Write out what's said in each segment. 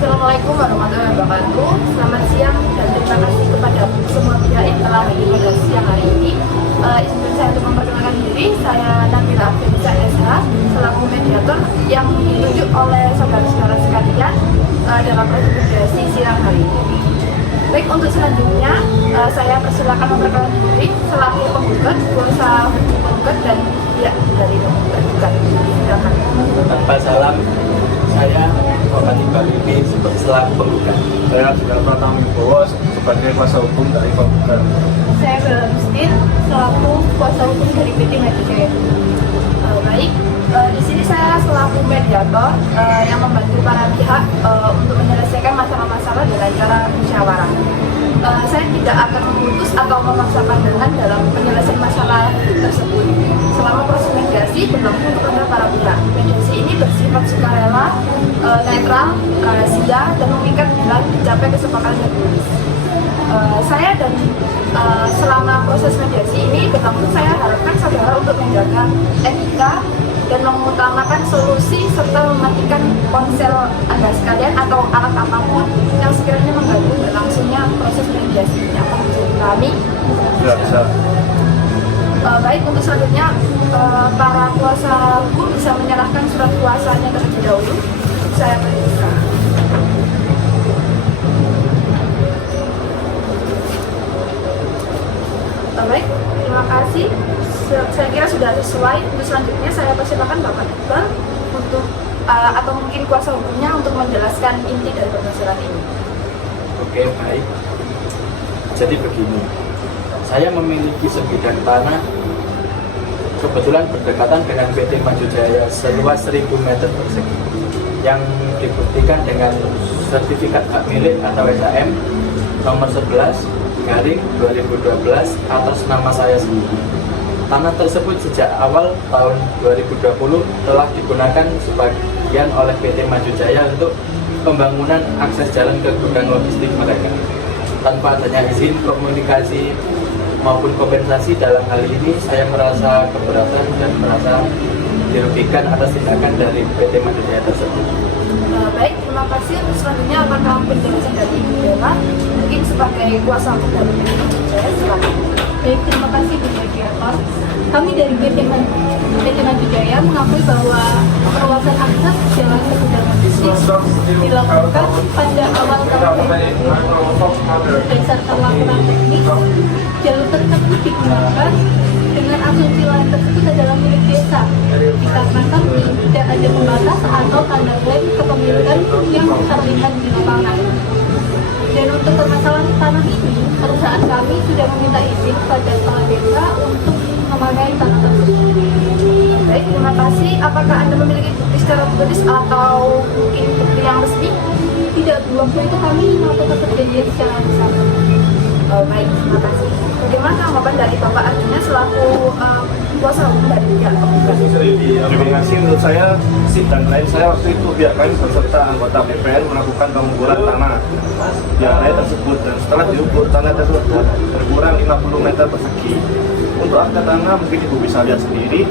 Assalamualaikum warahmatullahi wabarakatuh. Selamat siang dan terima kasih kepada semua pihak yang telah hadir pada siang hari ini. Izinkan saya untuk memperkenalkan diri. Saya Nabila Afenisa SH selaku mediator yang ditunjuk oleh saudara-saudara sekalian dalam proses mediasi siang hari ini. Baik, untuk selanjutnya saya persilakan memperkenalkan diri selaku penggugat, kuasa hukum penggugat dan pihak dari penggugat. Silakan. Tanpa salam, saya Bapak Iqbal ini selaku penggugat. Saya Saudara Pratama Wibowo sebagai kuasa hukum dari penggugat. Saya Bella Agustin selaku kuasa hukum dari PT Majujaya. Baik, di sini saya selaku mediator yang membantu para pihak untuk menyelesaikan masalah-masalah dengan cara musyawarah. Saya tidak akan memutus atau memaksa pandangan dalam penyelesaian masalah tersebut. Selama proses mediasi berlaku untuk para pihak. Mediasi ini bersifat sukarela, netral, rahasia, dan mengikat bila dicapai kesepakatan yang tulis. Saya dan selama proses mediasi ini berlangsung, saya harapkan saudara untuk menjaga etika dan mengutamakan solusi serta mematikan ponsel Anda sekalian atau alat apapun yang sekiranya mengganggu berlangsungnya proses mediasi ini. Akan menjadi kami. Bisa. Baik, untuk selanjutnya para kuasa hukum bisa menyerahkan surat kuasanya terlebih dahulu. Saya persilahkan. Baik, terima kasih. Saya kira sudah sesuai. Untuk selanjutnya saya persilakan Bapak Iqbal untuk atau mungkin kuasa hukumnya untuk menjelaskan inti dari permasalahan ini. Oke, baik. Jadi begini, saya memiliki sebidang tanah kebetulan berdekatan dengan PT Majujaya seluas 1000 meter persegi yang dibuktikan dengan sertifikat hak milik atau SHM nomor 11/2012 atas nama saya sendiri. Tanah tersebut sejak awal tahun 2020 telah digunakan sebagian oleh PT Majujaya untuk pembangunan akses jalan ke gudang logistik mereka. Tanpa adanya izin, komunikasi maupun kompensasi dalam hal ini, saya merasa keberatan dan merasa dirugikan atas tindakan dari PT Majujaya tersebut. Baik, terima kasih. Untuk selanjutnya apakah penjelasan dari Ibu Bella mungkin sebagai kuasa hukum dari PT Majujaya? Silakan. Baik, terima kasih Bu Mediator. Kami dari PT Majujaya mengakui bahwa perluasan akses jalan ke gudang logistik dilakukan pada awal tahun 2020. Berdasarkan laporan teknis, jalur tersebut digunakan dengan asumsi lahan tersebut adalah milik desa, dikarenakan tidak ada pembatas atau tanda klaim kepemilikan yang terlihat di lapangan. Dan untuk permasalahan tanah ini, perusahaan kami sudah meminta izin kepada kepala desa untuk memakai tanah tersebut. Baik, terima kasih. Apakah Anda memiliki bukti secara tulis atau mungkin bukti yang resmi? Tidak, waktu itu kami melakukan perjanjian secara bersama. Baik, terima kasih. Bagaimana tanggapan dari Bapak Arjuna selaku kuasa hukum dari pihak penggugat? Terima kasih. Menurut saya, dan lain saya waktu itu pihak kami beserta anggota BPN melakukan pengukuran tanah pihak lain tersebut, dan setelah diukur tanah tersebut berkurang 50 meter persegi. Untuk akta tanah mungkin Ibu bisa lihat sendiri.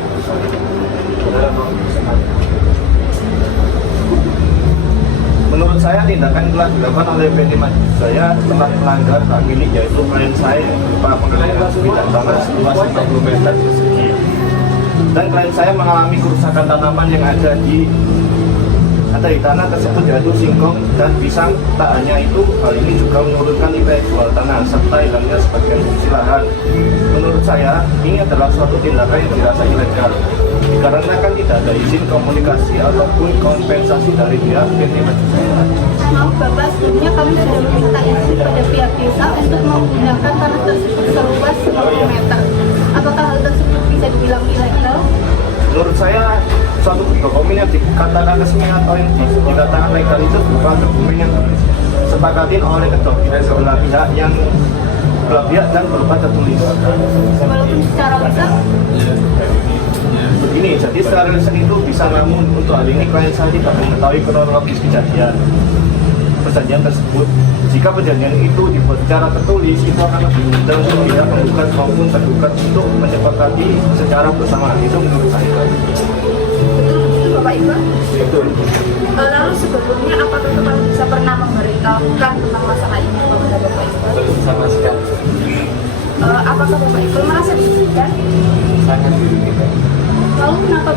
Menurut saya tindakan telah dilakukan oleh PT Majujaya telah melanggar hak milik, yaitu klien saya berupa penganiayaan sebidang tanah seluas 50 meter persegi. Dan klien saya mengalami kerusakan tanaman yang ada di tanah tersebut, yaitu singkong dan pisang. Tak hanya itu, hal ini juga menurunkan nilai jual tanah serta hilangnya sebagian fungsi lahan. Menurut saya, ini adalah suatu tindakan yang dirasa ilegal dikarenakan tidak ada izin komunikasi ataupun kompensasi dari pihak PT Majujaya. Maaf Bapak, sebelumnya kami sudah meminta izin pada pihak desa untuk menggunakan tanah tersebut seluas 10 meter. Apakah hal tersebut bisa dibilang ilegal? Menurut saya, suatu dokumen yang dikatakan resmi atau yang dikatakan legal itu bukan dokumen yang disepakatin oleh kedua pihak yang belah pihak dan berupa tertulis. Walaupun secara lisan, Begini, jadi secara lisan itu bisa, namun untuk hal ini klien saya tidak mengetahui kronologis kejadian perjanjian tersebut. Jika perjanjian itu dibuat secara tertulis, itu akan lebih mudah untuk pihak penggugat maupun tergugat untuk menyepakati secara bersama. Itu menurut saya. Betul begitu Bapak Iqbal? Betul. Lalu sebelumnya apakah kepala desa pernah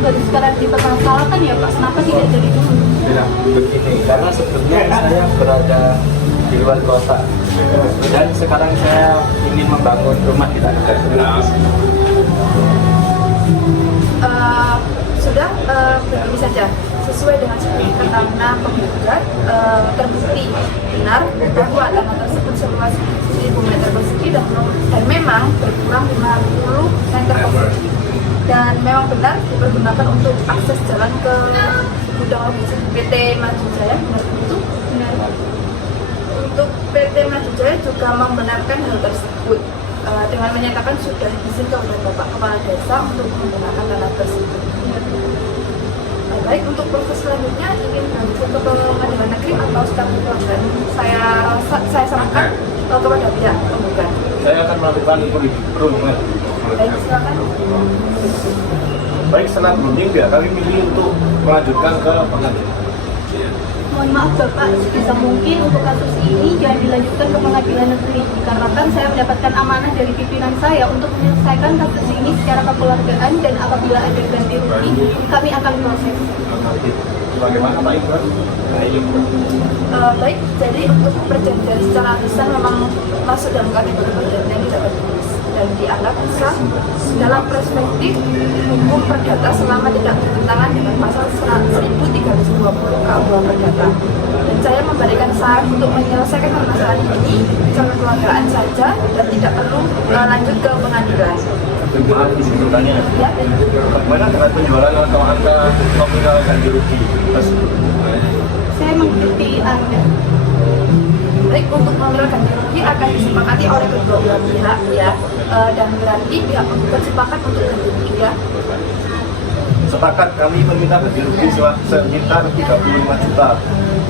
baru sekarang dipermasalahkan ya Pak? Kenapa tidak dari dulu? Nah, begini, karena sebelumnya saya berada di luar kota dan sekarang saya ingin membangun rumah di tanah. Sudah begini saja, sesuai dengan seperti kata penggugat, terbukti benar bahwa tanah tersebut seluas 1.000 meter persegi dan memang berkurang 50 meter persegi, dan memang benar dipergunakan untuk akses jalan ke gudang logistik PT Maju Jaya. Benar itu? Benar. Untuk PT Maju Jaya juga membenarkan hal tersebut dengan menyatakan sudah diizinkan oleh Bapak Kepala Desa untuk menggunakan tanah tersebut. Baik, untuk proses selanjutnya ingin lanjut ke pengadilan negeri atau staf pelanggan, saya serahkan kepada pihak penggugat. Saya akan melakukan perundingan. Baik, silakan. Baik, setelah berunding ya kami pilih untuk melanjutkan ke pengadilan. Mohon maaf Bapak, sebisa mungkin untuk kasus ini jangan dilanjutkan ke pengadilan negeri. Dikarenakan saya mendapatkan amanah dari pimpinan saya untuk menyelesaikan kasus ini secara kekeluargaan, dan apabila ada ganti rugi, kami akan proses. Bagaimana Pak Iqbal? Baik, jadi untuk perjanjian secara lisan memang masuk dalam kategori perjanjian yang tidak tertulis dan dianggap sah dalam perspektif hukum perdata selama tidak bertentangan dengan pasal 1030 KUH Perdata. Dan saya memberikan saran untuk menyelesaikan permasalahan ini secara kekeluargaan saja dan tidak perlu lanjut ke pengadilan. Maaf disebutkannya. Ya, Bagaimana dengan penjualan atau angka nominal ganti rugi? Saya mengikuti Anda. baik, untuk nominal ganti rugi akan disepakati oleh kedua belah pihak ya, dan berarti pihak penggugat sepakat untuk ganti rugi ya. Sepakat, kami meminta ganti rugi sekitar 35 juta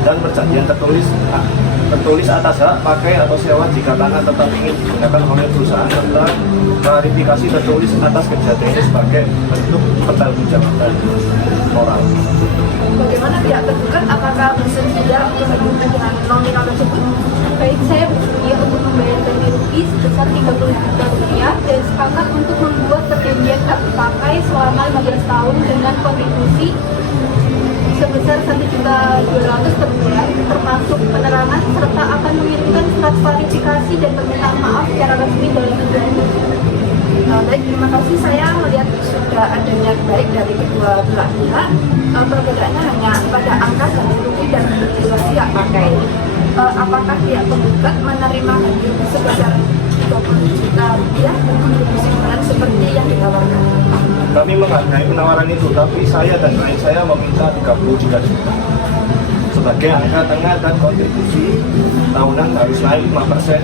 dan perjanjian tertulis atas hak pakai atau sewa jika tanah tetap ingin digunakan oleh perusahaan, serta klarifikasi tertulis atas kejadian ini sebagai bentuk pertanggungjawaban moral. Bagaimana pihak tergugat, apakah bersedia untuk berhubungan dengan nominal tersebut? Baik, saya bersedia untuk membayar ganti rugi sebesar 30 juta rupiah dan sepakat untuk membuat perjanjian hak pakai selama 15 tahun dengan kontribusi sebesar 1.200.000 per bulan, termasuk penerangan, serta akan mengirimkan surat klarifikasi dan permintaan maaf secara resmi dalam 2 minggu. Baik, terima kasih. Saya melihat sudah ada niat baik dari kedua belah pihak. Perbedaannya hanya pada angka ganti rugi dan durasi hak pakai. Apakah pihak penggugat menerima ganti rugi sebesar 30 juta rupiah dan kontribusi bulan seperti yang ditawarkan? Kami menghargai penawaran itu, tapi saya dan klien saya meminta 30 juta. Sebagai angka tengah dan kontribusi tahunan harus naik 5%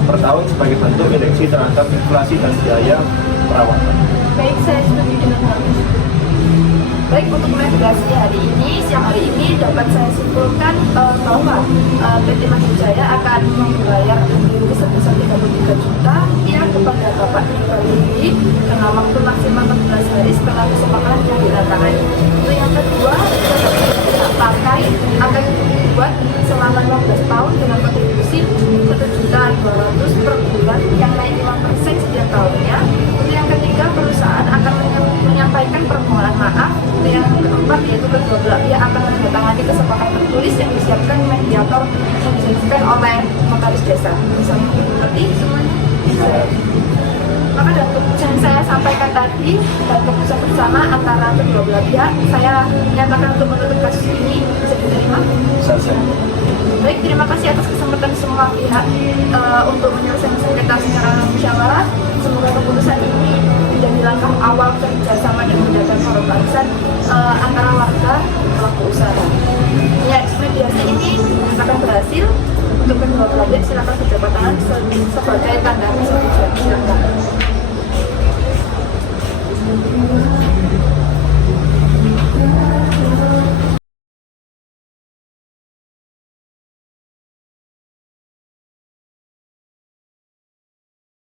per tahun sebagai bentuk indeksi terhadap inflasi dan biaya perawatan. Baik, saya setuju dengan hal itu. Baik, untuk mediasi siang hari ini dapat saya simpulkan bahwa PT Maju Jaya akan membayar ganti rugi sebesar 33 juta rupiah kepada Bapak Iqbal karena waktu maksimal 14 hari setelah kesepakatan yang ditandatangani. Untuk yang kedua, hak pakai akan dibuat selama 15 tahun dengan kontribusi 1.200.000 per bulan yang naik 5% setiap tahunnya. Untuk yang ketiga, perusahaan akan menyampaikan permohonan maaf. Untuk yang keempat, yaitu kedua belah pihak akan menandatangani kesepakatan tertulis yang disiapkan mediator yang disaksikan oleh notaris desa. Bisa mengerti semuanya? Maka dalam keputusan yang saya sampaikan tadi dan keputusan bersama antara kedua belah pihak, saya menyatakan untuk menutup kasus ini. Bisa diterima? Selesai. Baik, terima kasih atas kesempatan semua pihak untuk menyelesaikan sengketa secara musyawarah. Semoga keputusan ini menjadi langkah awal kerjasama dan menjaga barisan antara warga pelaku usaha. Ya, mediasi ini akan berhasil. Untuk kedua belah pihak silakan berjabat tangan sebagai tanda persetujuan. Silakan.